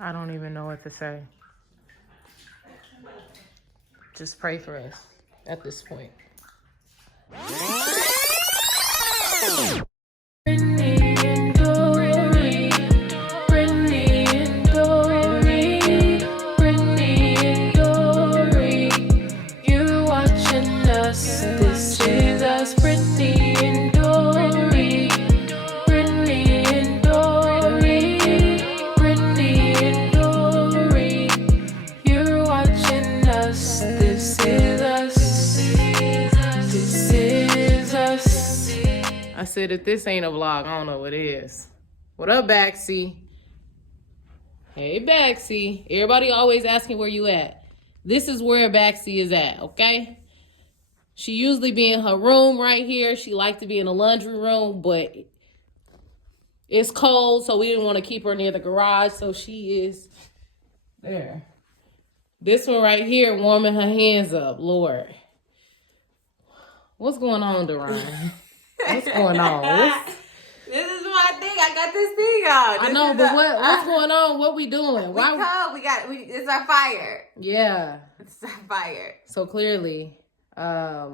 I don't even know what to say. Just pray for us at this point. I said, if this ain't a vlog, I don't know what is. What up, Baxie? Hey, Baxie. Everybody always asking where you at. This is where Baxie is at, okay? She usually be in her room right here. She like to be in the laundry room, but it's cold, so we didn't want to keep her near the garage, so she is there. This one right here warming her hands up, Lord. What's going on, Duran? What's going on? This is my thing. I got this thing on. I know, but what's going on? What we doing? We cold. It's our fire. Yeah. It's our fire. So clearly,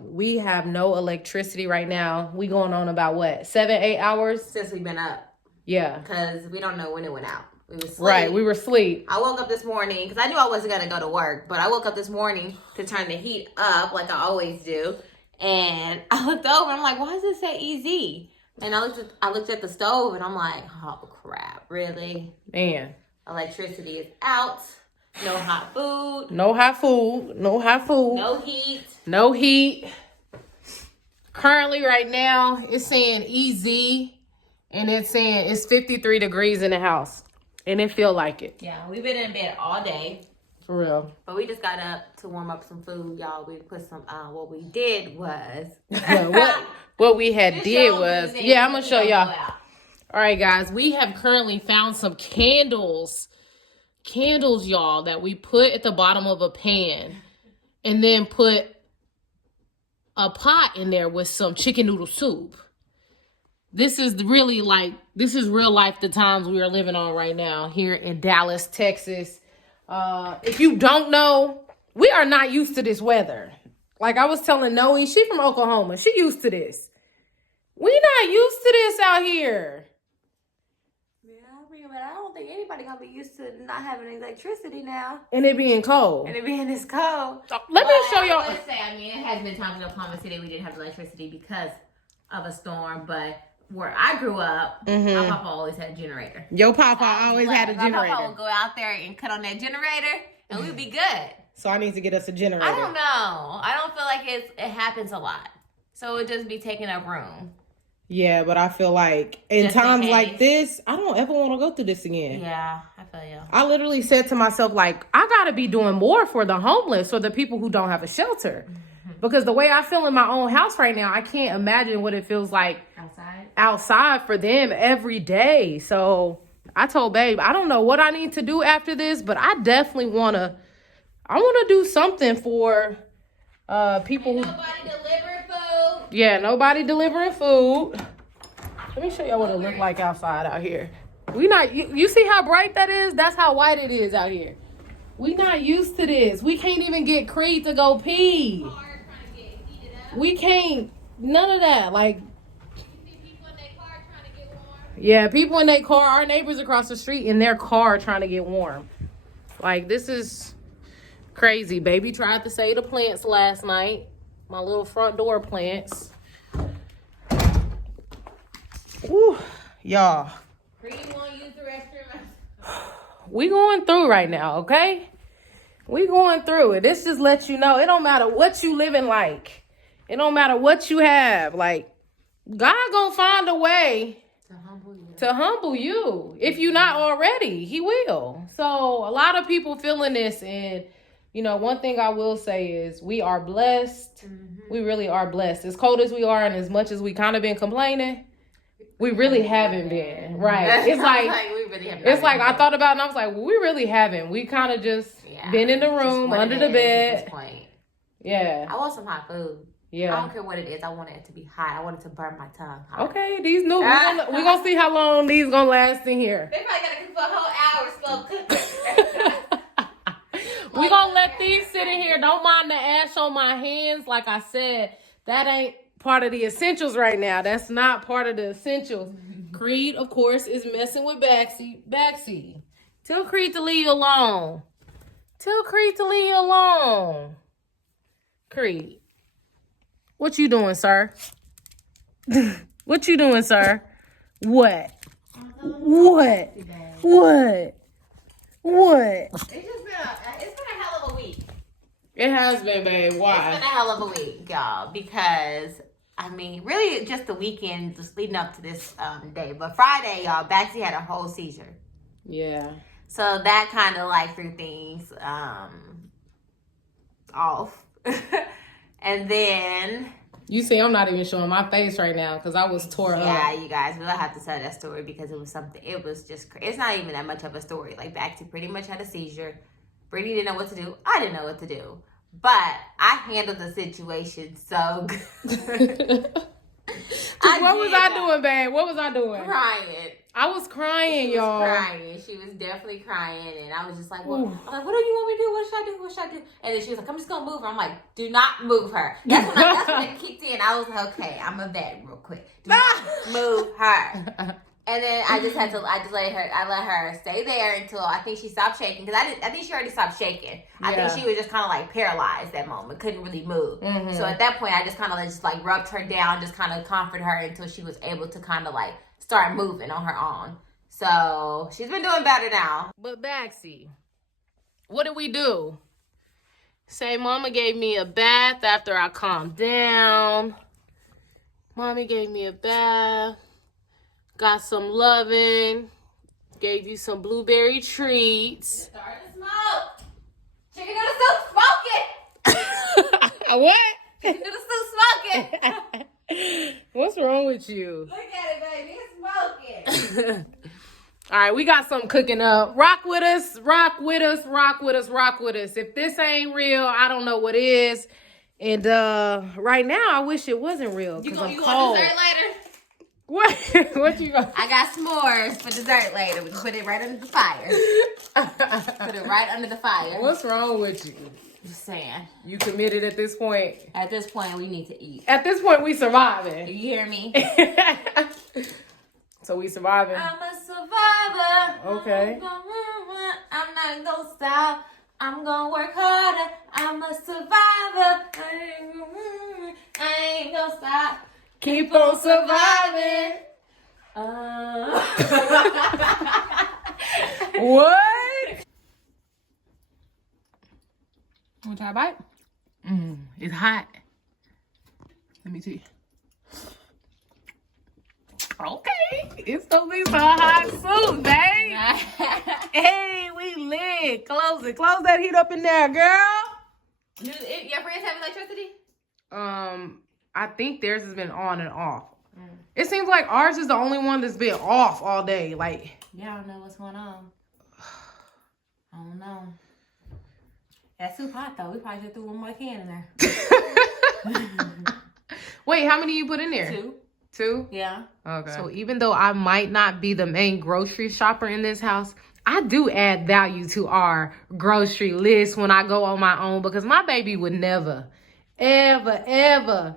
we have no electricity right now. We going on about what? 7-8 hours? Since we've been up. Yeah. Because we don't know when it went out. We were asleep. Right, we were asleep. I woke up this morning because I knew I wasn't going to go to work, but I woke up this morning to turn the heat up like I always do. And I looked over and I'm like, why does it say EZ? And I looked at the stove and I'm like, oh crap, really? Man. Electricity is out. No hot food. No hot food. No hot food. No heat. No heat. Currently right now it's saying EZ and it's saying it's 53 degrees in the house. And it feel like it. Yeah, we've been in bed all day. For real. But we just got up to warm up some food, y'all. We put some, what we did was. what we had did was, yeah, I'm going to show y'all. All right, guys, we have currently found some candles. Candles, y'all, that we put at the bottom of a pan. And then put a pot in there with some chicken noodle soup. This is really this is real life the times we are living on right now here in Dallas, Texas. If you don't know, we are not used to this weather. Like I was telling Noe, she from Oklahoma. She used to this. We not used to this out here. Yeah, but I don't think anybody gonna be used to not having electricity now. And it being cold. And it being this cold. So, let me show y'all. Let's say, it has been times in Oklahoma City we didn't have electricity because of a storm, but where I grew up, my papa always had a generator. Your papa always had a generator. My papa would go out there and cut on that generator, and we'd be good. So I need to get us a generator. I don't know. I don't feel like it happens a lot. So it would just be taking up room. Yeah, but I feel like in times like this, I don't ever want to go through this again. Yeah, I feel you. I literally said to myself, like, I got to be doing more for the homeless or the people who don't have a shelter. Because the way I feel in my own house right now, I can't imagine what it feels like outside for them every day. So I told Babe, I don't know what I need to do after this, but I definitely want to do something for people who... Nobody delivering food. Yeah, nobody delivering food. Let me show y'all what it look like outside out here. We not... You see how bright that is? That's how white it is out here. We not used to this. We can't even get Creed to go pee. We can't... None of that. Like... Yeah, people in their car, our neighbors across the street in their car trying to get warm. Like, this is crazy. Baby tried to save the plants last night. My little front door plants. Woo, y'all. We going through right now, okay? We going through it. This just lets you know it don't matter what you living like. It don't matter what you have. Like, God gonna find a way to humble you. If you're not already, he will. So a lot of people feeling this, and you know, one thing I will say is we are blessed. We really are blessed. As cold as we are and as much as we kind of been complaining, we really haven't been. Right. It's like, we really have it's like I thought about it and I was like, well, we really haven't. We kind of just been in the room under the bed. At this point. Yeah. I want some hot food. Yeah. I don't care what it is. I want it to be hot. I want it to burn my tongue hot. Okay, these new, we're gonna see how long these gonna last in here. They probably gotta cook for a whole hour slow cooker. We're going to let these sit in here. Don't mind the ash on my hands. Like I said, that ain't part of the essentials right now. That's not part of the essentials. Creed, of course, is messing with Baxi. Tell Creed to leave you alone. Tell Creed to leave you alone. Creed, what you doing, sir? What you doing, sir? What? What? What? What? It's been a hell of a week. It has been, babe. Why? It's been a hell of a week, y'all, because I mean, really just the weekend just leading up to this day. But Friday, y'all, Baxi had a whole seizure. Yeah. So that kind of like threw things off. And then you see, I'm not even showing my face right now because I was tore up. Yeah, you guys, we'll have to tell that story because it was something. It was just, it's not even that much of a story. Like, Baxi pretty much had a seizure. Brittany didn't know what to do. I didn't know what to do. But I handled the situation so good. What was I doing, babe? What was I doing? Crying. I was crying, she y'all. Was crying. She was definitely crying, and I was just like, "Well, I'm like, what do you want me to do? What should I do? What should I do?" And then she was like, "I'm just gonna move her." I'm like, "Do not move her." That's when it kicked in. I was like, "Okay, I'm a vet real quick. Do not move her." And then I let her stay there until I think she stopped shaking because I think she already stopped shaking. I think she was just kind of like paralyzed that moment, couldn't really move. Mm-hmm. So at that point, I just kind of just like rubbed her down, just kind of comforted her until she was able to kind of like start moving on her own. So she's been doing better now. But Baxi, what did we do? Say, Mama gave me a bath after I calmed down. Mommy gave me a bath. Got some loving. Gave you some blueberry treats. Starting to smoke. Chicken noodle soup smoking. What? Chicken noodle soup smoking. What's wrong with you? Look at it, baby. It's smoking. All right, we got something cooking up. Rock with us, rock with us, rock with us, rock with us. If this ain't real, I don't know what is. And right now, I wish it wasn't real because I'm cold. You gonna dessert later? What you got? I got s'mores for dessert later. We can put it right under the fire. Put it right under the fire. What's wrong with you? Just saying. You committed at this point? At this point, we need to eat. At this point, we surviving. You hear me? So we surviving. I'm a survivor. Okay. I'm not gonna stop. I'm gonna work harder. I'm a survivor. I ain't gonna stop. Keep on surviving. What? Want to try a bite? It's hot. Let me see. Okay. It's gonna be some hot soup, babe. Hey, we lit. Close it. Close that heat up in there, girl. Your friends have electricity? I think theirs has been on and off. It seems like ours is the only one that's been off all day. Like, yeah, I don't know what's going on. I don't know. That soup hot though. We probably just threw one more can in there. Wait, how many you put in there? 2. 2? Yeah. Okay. So even though I might not be the main grocery shopper in this house, I do add value to our grocery list when I go on my own because my baby would never, ever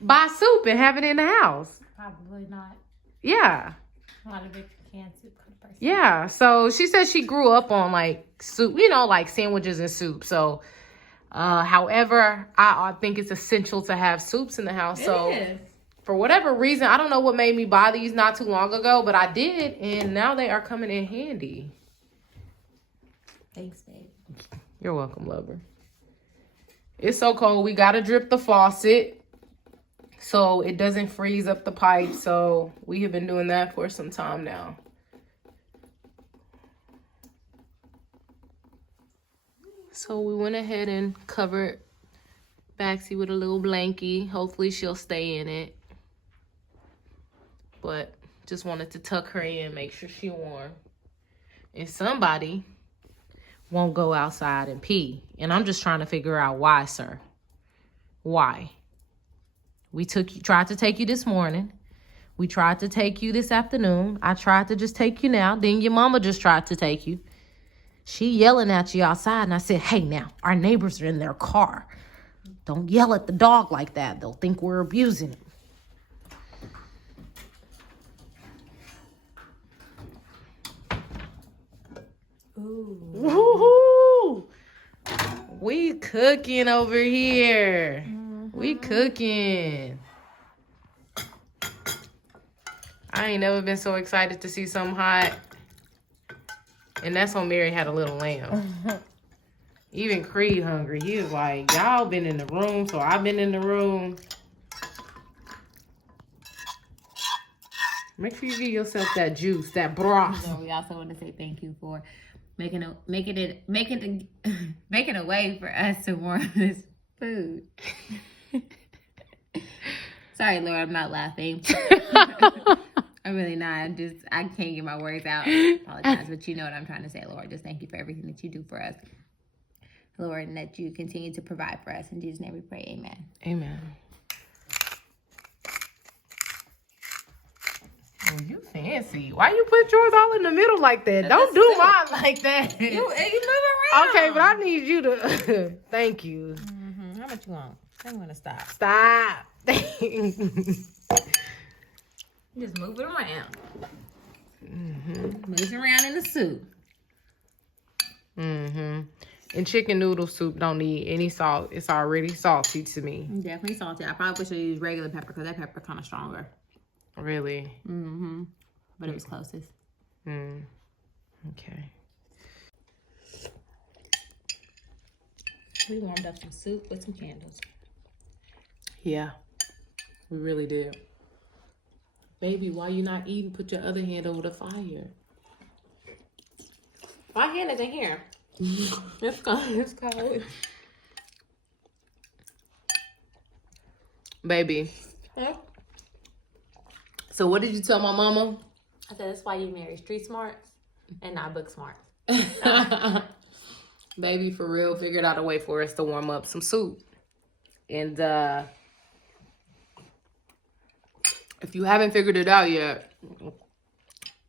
buy soup and have it in the house. Probably not. Yeah. A lot of big canned soup. Yeah. So she said she grew up on like soup, like sandwiches and soup. So, however, I think it's essential to have soups in the house. So for whatever reason, I don't know what made me buy these not too long ago, but I did. And now they are coming in handy. Thanks, babe. You're welcome, lover. It's so cold. We got to drip the faucet so it doesn't freeze up the pipe. So we have been doing that for some time now. So we went ahead and covered Baxi with a little blankie. Hopefully she'll stay in it. But just wanted to tuck her in, make sure she's warm. And somebody won't go outside and pee. And I'm just trying to figure out why, sir. Why? We tried to take you this morning. We tried to take you this afternoon. I tried to just take you now. Then your mama just tried to take you. She yelling at you outside, and I said, hey, now, our neighbors are in their car. Don't yell at the dog like that. They'll think we're abusing him. Ooh. Woohoo! We cooking over here. We cooking. I ain't never been so excited to see something hot. And that's when Mary had a little lamb. Even Creed hungry. He was like, y'all been in the room, so I've been in the room. Make sure you give yourself that juice, that broth. So we also want to say thank you for making a way for us to warm this food. Sorry, Lord, I'm not laughing. I'm really not. I can't get my words out. I apologize, but you know what I'm trying to say, Lord. Just thank you for everything that you do for us, Lord, and that you continue to provide for us. In Jesus' name we pray, amen. Amen. Oh, you fancy. Why you put yours all in the middle like that? Don't do mine like that. You move around. Okay, but I need you to... Thank you. How much you want? I'm going to stop. Stop. Just move it around. Move it around in the soup. And chicken noodle soup don't need any salt. It's already salty to me. Definitely salty. I probably should use regular pepper because that pepper kind of stronger. Really? But it was closest. Okay. We warmed up some soup with some candles. Yeah, we really did. Baby, why you not eating? Put your other hand over the fire. My hand isn't here. It's cold. It's cold. Baby. Huh? So what did you tell my mama? I said, that's why you marry street smarts and not book smarts. Baby, for real, figured out a way for us to warm up some soup. And if you haven't figured it out yet,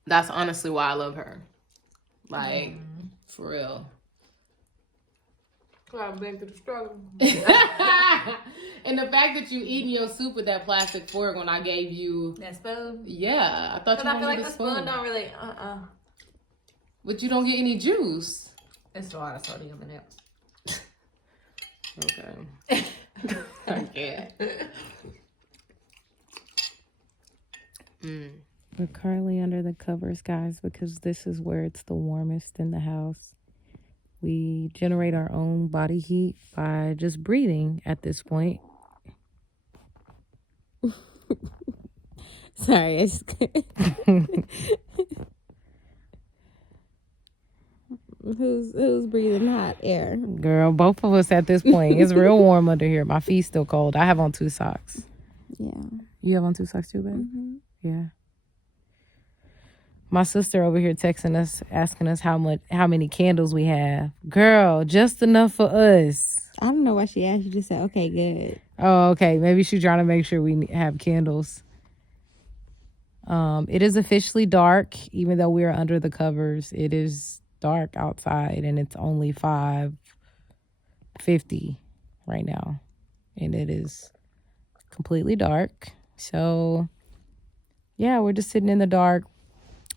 that's honestly why I love her. Like, for real. I've been through the struggle. And the fact that you eating your soup with that plastic fork when I gave you that spoon? Yeah, I thought you wanted I feel like the the spoon don't really, But you don't get any juice. It's a lot of sodium in it. Okay. I can't. We're currently under the covers, guys, because this is where it's the warmest in the house. We generate our own body heat by just breathing at this point. Sorry, I just Who's breathing hot air? Girl, both of us at this point. It's real warm under here. My feet's still cold. I have on 2 socks. Yeah. You have on 2 socks too, babe? Yeah. My sister over here texting us, asking us how many candles we have. Girl, just enough for us. I don't know why she asked. You just said, okay, good. Oh, okay. Maybe she's trying to make sure we have candles. It is officially dark, even though we are under the covers. It is dark outside, and it's only 5:50 right now, and it is completely dark. So, yeah, we're just sitting in the dark.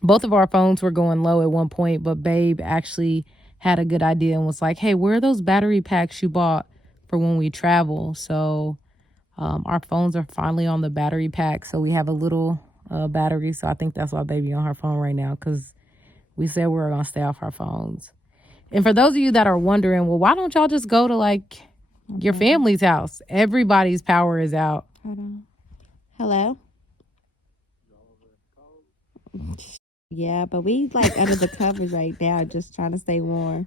Both of our phones were going low at one point, but Babe actually had a good idea and was like, hey, where are those battery packs you bought for when we travel? So our phones are finally on the battery pack, so we have a little battery. So I think that's why Baby on her phone right now, because we said we were going to stay off our phones. And for those of you that are wondering, well, why don't y'all just go to like your family's house? Everybody's power is out. Hold on. Hello? Yeah, but we like under the covers right now, just trying to stay warm.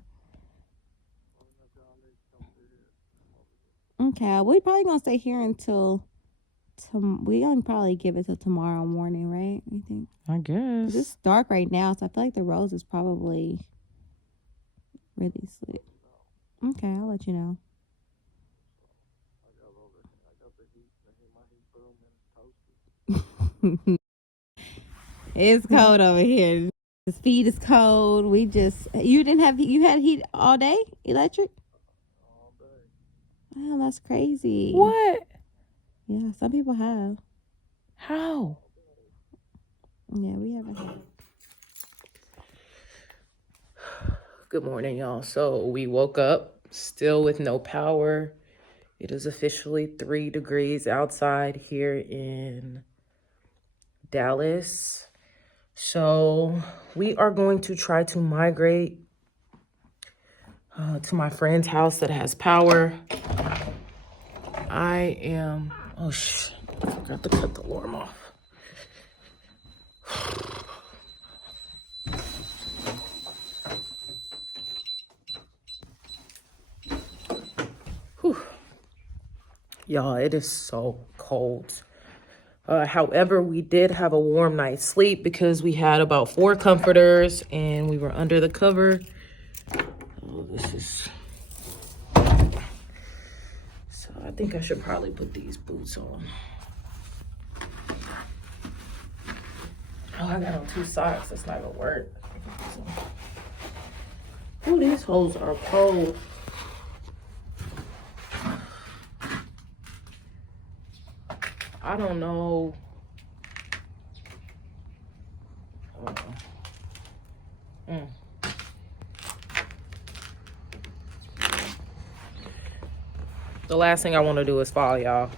Okay, we probably gonna stay here until we gonna probably give it till tomorrow morning, right? You think? I guess. It's dark right now, so I feel like the rose is probably really asleep. Okay, I'll let you know. It's cold over here. His feet is cold. We just, you had heat all day, electric? All day. Wow, that's crazy. What? Yeah, some people have. How? Yeah, we haven't had. Good morning, y'all. So we woke up still with no power. It is officially 3 degrees outside here in Dallas. So we are going to try to migrate to my friend's house that has power. Oh shit, I forgot to cut the alarm off. Whew. Y'all, it is so cold. However, we did have a warm night's sleep because we had about 4 comforters and we were under the cover. Oh, this is... So I think I should probably put these boots on. Oh, I got on 2 socks. That's not gonna work. Oh, these hoes are cold. I don't know. The last thing I want to do is fall, y'all.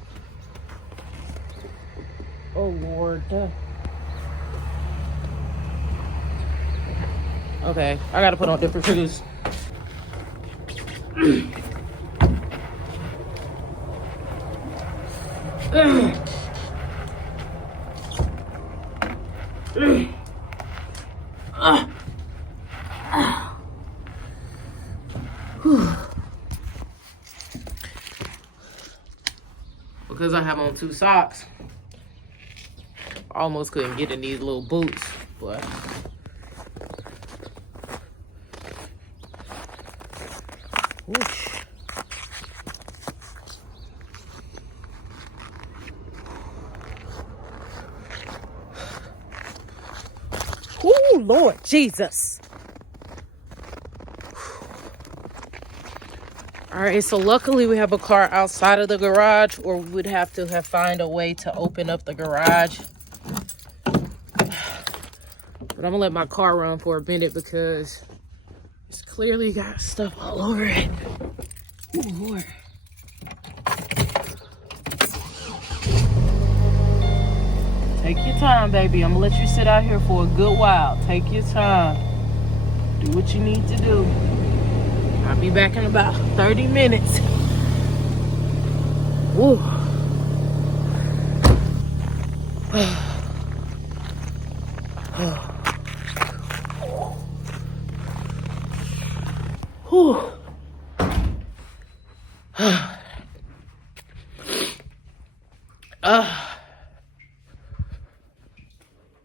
Oh, Lord. Okay, I gotta put on different shoes. Because I have on 2 socks, I almost couldn't get in these little boots, but whoosh. Oh, Lord Jesus. All right, so luckily we have a car outside of the garage, or we would have to find a way to open up the garage. But I'm gonna let my car run for a minute because it's clearly got stuff all over it. Oh, Lord. Take your time, baby. I'm gonna let you sit out here for a good while. Take your time. Do what you need to do. I'll be back in about 30 minutes. Woo.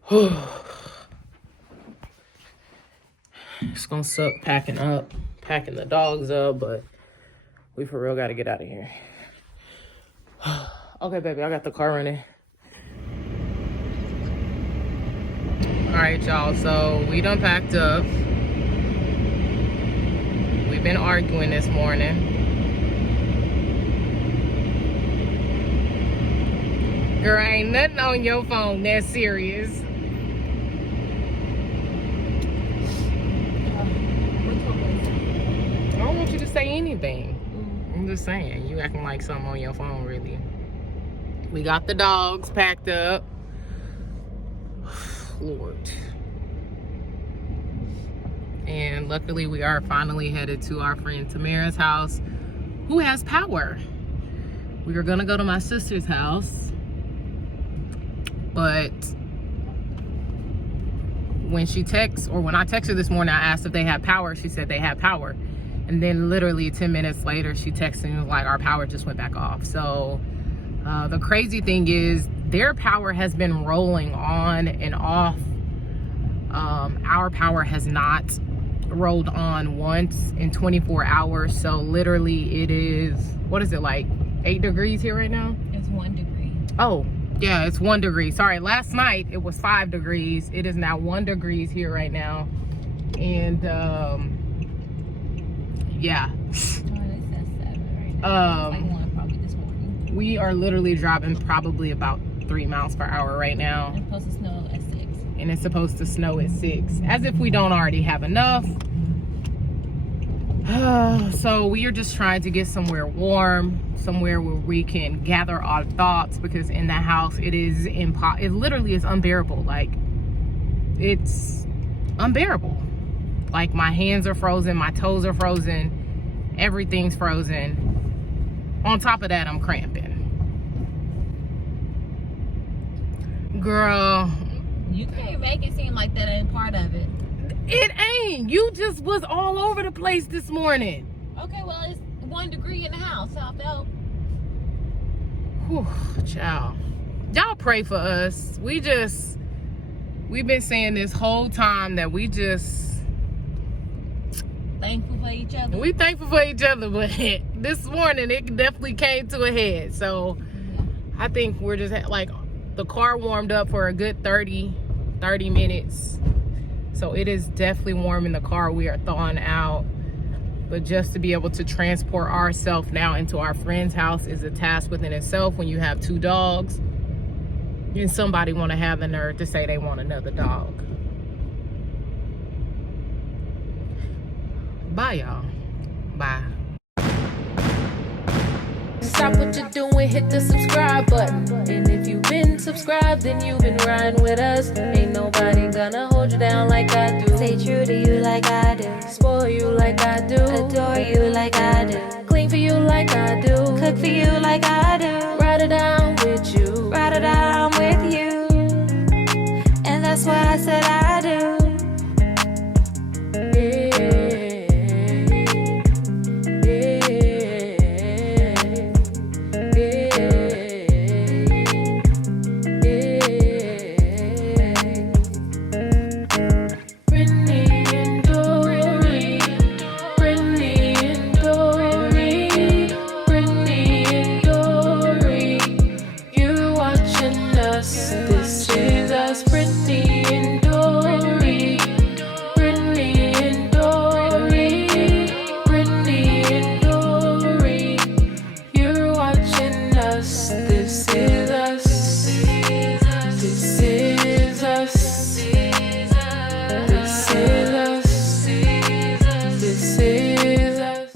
Whew. It's gonna suck packing the dogs up, but we for real gotta get out of here. Okay, baby, I got the car running. All right, y'all, so we done packed up. We've been arguing this morning. Girl, ain't nothing on your phone that serious. I don't want you to say anything. I'm just saying, you acting like something on your phone, really. We got the dogs packed up. Lord. And luckily we are finally headed to our friend Tamara's house, who has power. We were gonna go to my sister's house, but when I texted her this morning, I asked if they had power. She said they had power. And then literally 10 minutes later, she texted me and was like, our power just went back off. So the crazy thing is their power has been rolling on and off. Our power has not rolled on once in 24 hours. So literally it is, what is it, like 8 degrees here right now? It's 1 degree. Oh, Yeah, it's 1 degree. Sorry, last night it was 5 degrees. It is now 1 degrees here right now. And yeah. Oh, it says 7 right now. It's like 1 probably this morning. We are literally driving probably about 3 miles per hour right now. It's supposed to snow at 6. And it's supposed to snow at 6. As if we don't already have enough. So we are just trying to get somewhere warm, somewhere where we can gather our thoughts, because in the house it is it literally is unbearable. Like, it's unbearable. Like, my hands are frozen, my toes are frozen, everything's frozen. On top of that, I'm cramping. Girl, you can't make it seem like that ain't part of it. It ain't. You just was all over the place this morning. Okay, well, it's 1 degree in the house. So I felt. Whew, child. Y'all pray for us. We've been saying this whole time that we just thankful for each other. We thankful for each other, but this morning it definitely came to a head. So I think we're just like, the car warmed up for a good 30 minutes. So it is definitely warm in the car. We are thawing out. But just to be able to transport ourselves now into our friend's house is a task within itself when you have 2 dogs. And somebody want to have the nerve to say they want another dog. Bye, y'all. Bye. Stop what you're doing, hit the subscribe button. And if you've been subscribed, then you've been riding with us. Ain't nobody gonna hold you down like I do. Stay true to you like I do. Spoil you like I do. Adore you like I do. Clean for you like I do. Cook for you like I do. Ride it down with you. Ride it down with you. And that's why I said I do. Us.